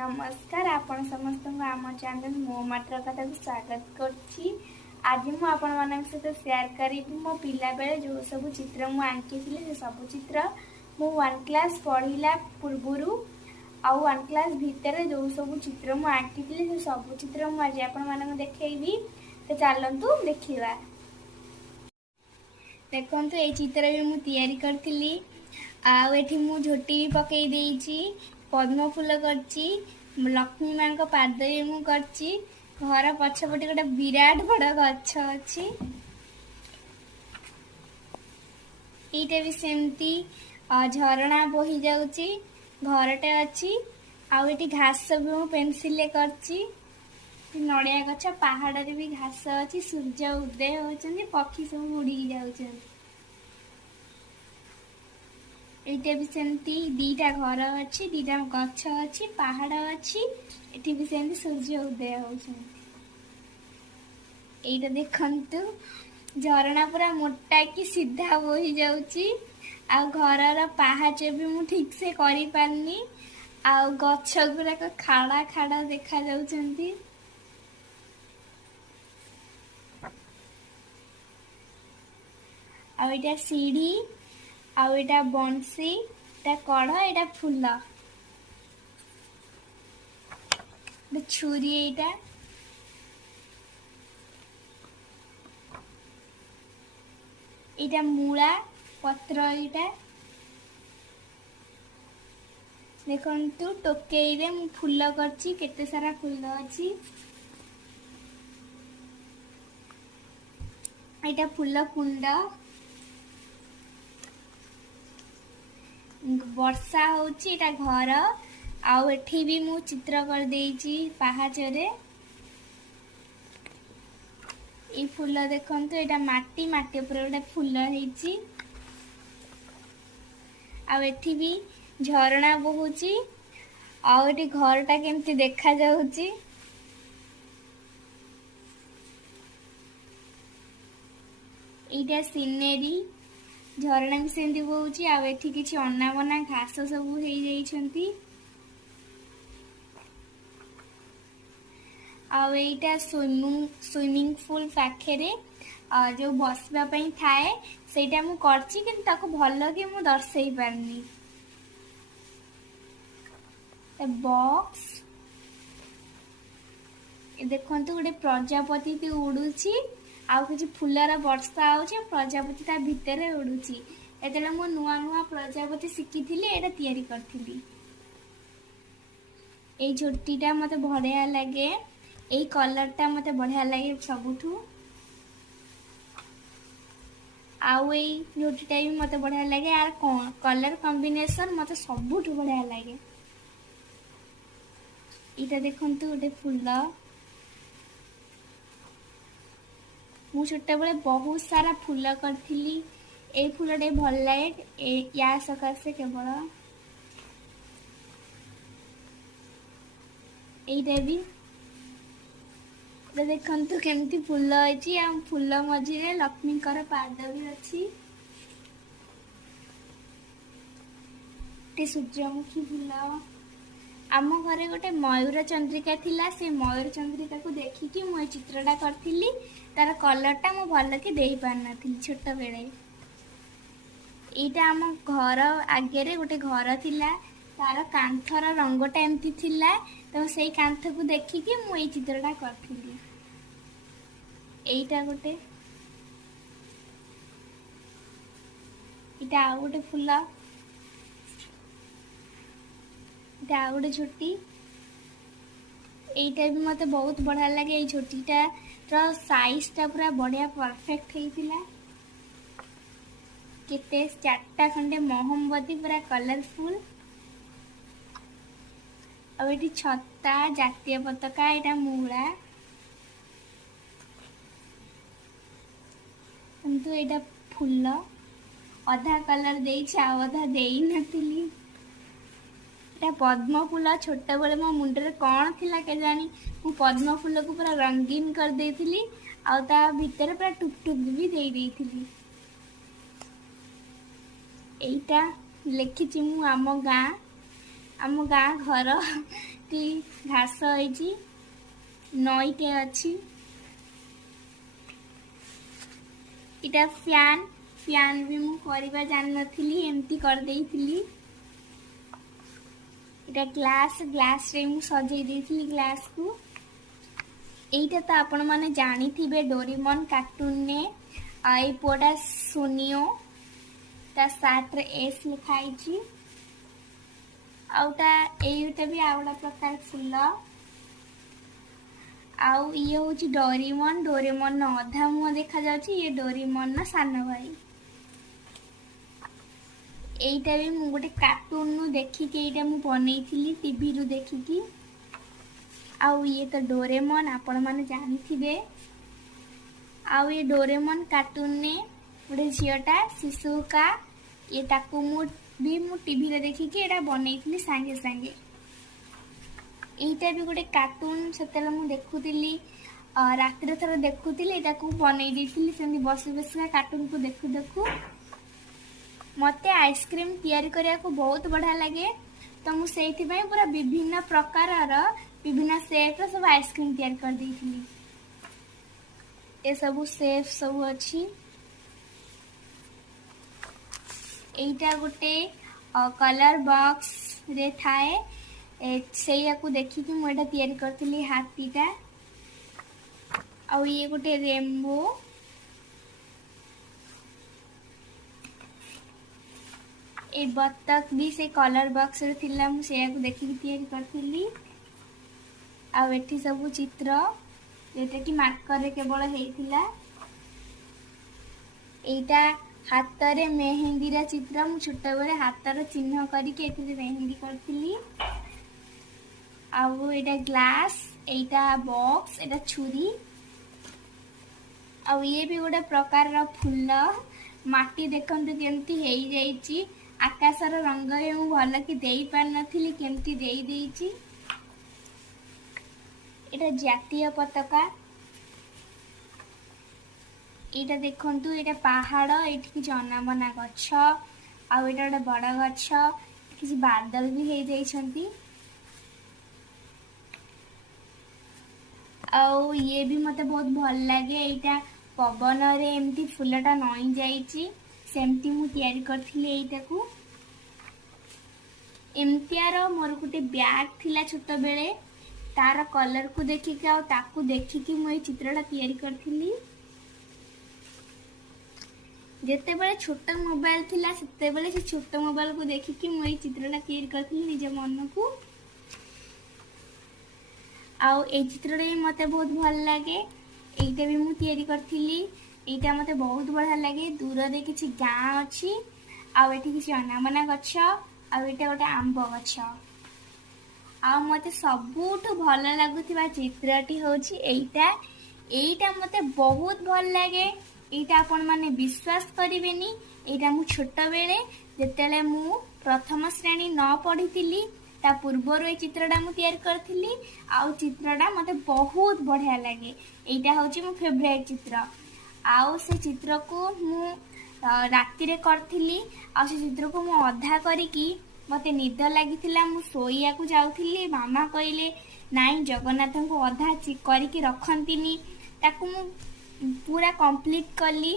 नमस्कार आपण समस्त आम चैनल मो माटर कथा को स्वागत करछि। आज मु आपण मानक सहित शेयर करी मो पिला बेले जो सब चित्र मु आंकी से सब चित्र मु 1 क्लास पढ़िला पूर्वरु आउ 1 क्लास भितर जो सब चित्र मु आंकी से सब चित्र मु आज आपण मानक देखैबी। तो चलंतु देखिबा। देखंतु ए चित्र भी मु तैयारी करथिली। आउ एठी मु झोटी भी पकई देइची, पद्म फूल करची, लक्ष्मी माँ को पाद भी मु करची। घर पछपटे गोटे विराट बड़ गछ अच्छी। एटा भी सेमती झरणा बोही जाउची, घरटे अच्छी। आउ एठी घास भी मु पेंसिल करची। नड़िया गछ पहाड़ रे भी घास अच्छी। सूर्य उदय होचंदी, पक्षी सब उड़ी जाउचंदी। एटा भी सेमती दीटा घर अच्छी, दीटा गछ अच्छी, पहाड़ अच्छी। एटी भी सेमती सूर्य उदय होचंदी। एटा देखंतु झरणा पूरा मोटा की सीधा बोही जाउची। आ घरर पहाच भी मु ठीक से करि पारनी। आ गछ गुराक खाड़ा खाड़ा देखा जाउचंदी। आ एटा सीढ़ी, आउ एटा बंसी, एटा कढ़, एटा फूल, छुरी, एटा एटा मूला पत्र। एटा देखंतु टोकेई रे मु फूल करची, केते सारा फूल अछि। एटा फूल कुंड, वर्षा होची। एटा घर, आउ एठी भी मु चित्र कर देइची पहाचरे। ए फूल देखंतु एटा माटी माटी ऊपर गोटे फूल हेची। आउ एठी भी झरणा बहुची। आउ एठी घरटा केमती देखा जाउची। एटा सीनेरी, झरणा भी सेमती बहुची। आउ एठी किछि अन्ना बना घास सब हेई जाइछंती। आउ एटा स्विमिंग पूल पाखेरे जो बसबा पई थाए सेटा मु करची, किंतु ताको भलो कि मु दर्शई पारनी। ए बॉक्स ए देखंतु गोटे प्रजापति ती उडुची। आउ किछि फुलर वर्षा होची, प्रजापति ता भितरे उडुची। एतले मु नुआ नुआ प्रजापति सिखिथिली, एटा तयारी करथिली। ए झोटीटा मते बढ़िया लागे। ए कलरटा मते बढ़िया लागे सबुठू। आउ ए झोटीटा भी मते बढ़िया लागे। आर कलर कॉम्बिनेशन मते सबुठू बढ़िया लागे। इटा देखंतु गोटे फूल। मु छोटे बेले बहुत सारा फूल करथिली। ए फूलटे भल लागे या सकाशे केवल। एटा भी देखंतु केमती फूल अछि। आ फूल मझिरे लक्ष्मीकर पाद भी अछि। सूर्यमुखी फूल। आम घरे गोटे मयूर चंद्रिका थिला। से मयूर चंद्रिका को देखिकी मु चित्रटा करथिली। तार कलरटा मु भल कि देई पारनथिली छोट बेले। एटा आम घर आगे रे गोटे घर थिला। तार कांथर रंगटा एमती थिला। तो सेई कांथ को देखिकी मु ए चित्रटा करथिली। एटा गोटे, एटा आ गोटे फूल, एटा आ गोटे झोटी। एटा भी मते बहुत बढ़िया लागे। ए झोटीटा रो साइजटा पूरा बढ़िया परफेक्ट हेइतिला। केते चारटा खंडे मोहम्मबती पूरा कलरफुल। अब एटी छत्ता, जातीय पताका, एटा मूला। किंतु एटा फूल अधा कलर देइछ, अधा देई नथिली। एटा पद्म फूल। छोटे बेले मो मुंडरे कौन थिला के जानी, मु पद्म फूल को पूरा रंगीन कर देइथिली। आ ता भीतर पूरा टुकटुक भी देई देइथिली। एटा लेखिछि मु आम गाँ घर ଏଠି ଘାସ ହେଇଛି, ନଈଟେ ଅଛି। इटा फैन फैन भी मु करबा जान नथिली, एमती कर देइथिली। इटा ग्लास ग्लास रे मु सजै देइथिली ग्लास को। एइटा तो आपण माने जानी थिबे डोरेमोन कार्टून ने आई पोडा सुनियो ता साथ रे एस लिखाई छी। आउटा एइटा भी आवडा प्रकार फुल। आउ ये हूँ डोरेमोन, डोरेमोन अधा मुह देखा जाउची, ये डोरेमोन ना सान भाई। एइटा भी मु गोटे कार्टून नु देखिके एइटा मु बनैथिली, टीवी रु देखिकी। आउ ये तो डोरेमोन आपण माने जानिथिबे। आउ ये डोरेमोन कार्टून ने गोटे झियोटा शिशुका, ये ताकू मु टीवी रे देखिके एटा बनैथिली सांगे सांगे। एइटा भी गोटे कार्टून सेतेले मु देखुतिली, रात्रि थर देखुतिली, एटा को बनै दिथिली सेंदी बसी बसी कार्टून को देखु देखु। मते आइसक्रीम तैयारी करिया को बहुत बढ़िया लगे, तो मु सेइथि पई पूरा विभिन्न प्रकारर विभिन्न शेप रो सब आइसक्रीम तैयार कर देइथिली। ए सब शेप सब अछि। एइटा गोटे कलर बॉक्स रे थाए, सेया को देखी कि मुझे तैयारी करथिली हाथीटा। आउ ये गोटे रेनबो, ए बत्तख भी से कलर बॉक्स रे थिला, मु सेया को देखि कि तैयारी करथिली। आउ एठी सब चित्र जेटा कि मार्कर रे केवल हेइथिला। एइटा हाथ रे मेहंदी रा चित्र, मु छोटा बेले हाथ रो चिन्ह करी के एठी मेहंदी करथिली। आउ एटा ग्लास, एटा बॉक्स, एटा छुरी। आउ ये भी गोटे प्रकार रा फूल। माटी देखंतु केमती हेई जाईची, आकाशर रंग रे मु भल कि देई पार नथिली, केमती देई देईची। एटा जातीय पताका। एटा देखंतु एटा पहाड़, एठी कि अनाबना गछ, आउ एटा गोटे बड़ गछ, किछि बादल भी हेई जाइछंती। आउ ये भी मते बहुत भल लागे। एइटा पवन रे एमती फूलटा नई जाईची, सेमती मु तैयारी करथिली एइटा को। एमतियार मोर गोटे बैग थिला छोट बेले, तार कलर को देखिके आ ताकू देखिके मु ए चित्रटा तैयारी करथिली। जेते बेले छोट मोबाइल थिला सेते बेले से छोट मोबाइल को देखिके मु ए चित्रटा तैयारी करथिली निज मन को। आउ ए चित्रटा भी मते बहुत भल लागे। एइटा भी मु तैयारी करथिली। एइटा मते बहुत बढ़िया लागे। दूर रे किछि गाँ अछि, आउ एठी किछि अनाबना गछ, आउ एटा गोटे आंब गछ। आउ मते सबुठु भल लागुथिबा चित्रटी होछि एइटा। एइटा मते बहुत भल लागे। एइटा आपण माने विश्वास करिवेनी, एइटा मु छोट बेले जेतेले मु प्रथम श्रेणी न पढ़िथिली ता पूर्वर ए चित्रटा मु तैयार करथिली। आउ चित्रटा मते बहुत बढ़िया लागे। एइटा होछि मो फेवरेट चित्र। आउ से चित्र को मु राति रे करथिली। आउ से चित्र को मु अधा करिकी मते निद लागिथिला, मु सोइया को जाउथिली। मामा कइले नाइ जगन्नाथ को अधा करिकी रखंतिनी, ताकू मु पूरा कंप्लीट कली।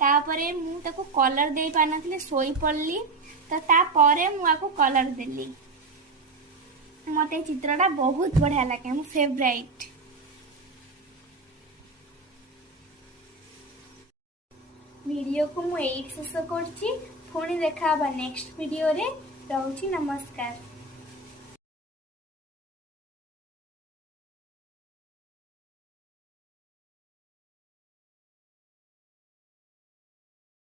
तापरे मु ताकू कलर देई पानथिले, सोई पड़ली। तो तापरे मु आकू कलर देली। मते चित्रटा बहुत बढ़िया लागे, मो फेवरेट। वीडियो को मु एई शेष करछि। पुणी देखा नेक्स्ट वीडियो रे। रहूछि नमस्कार।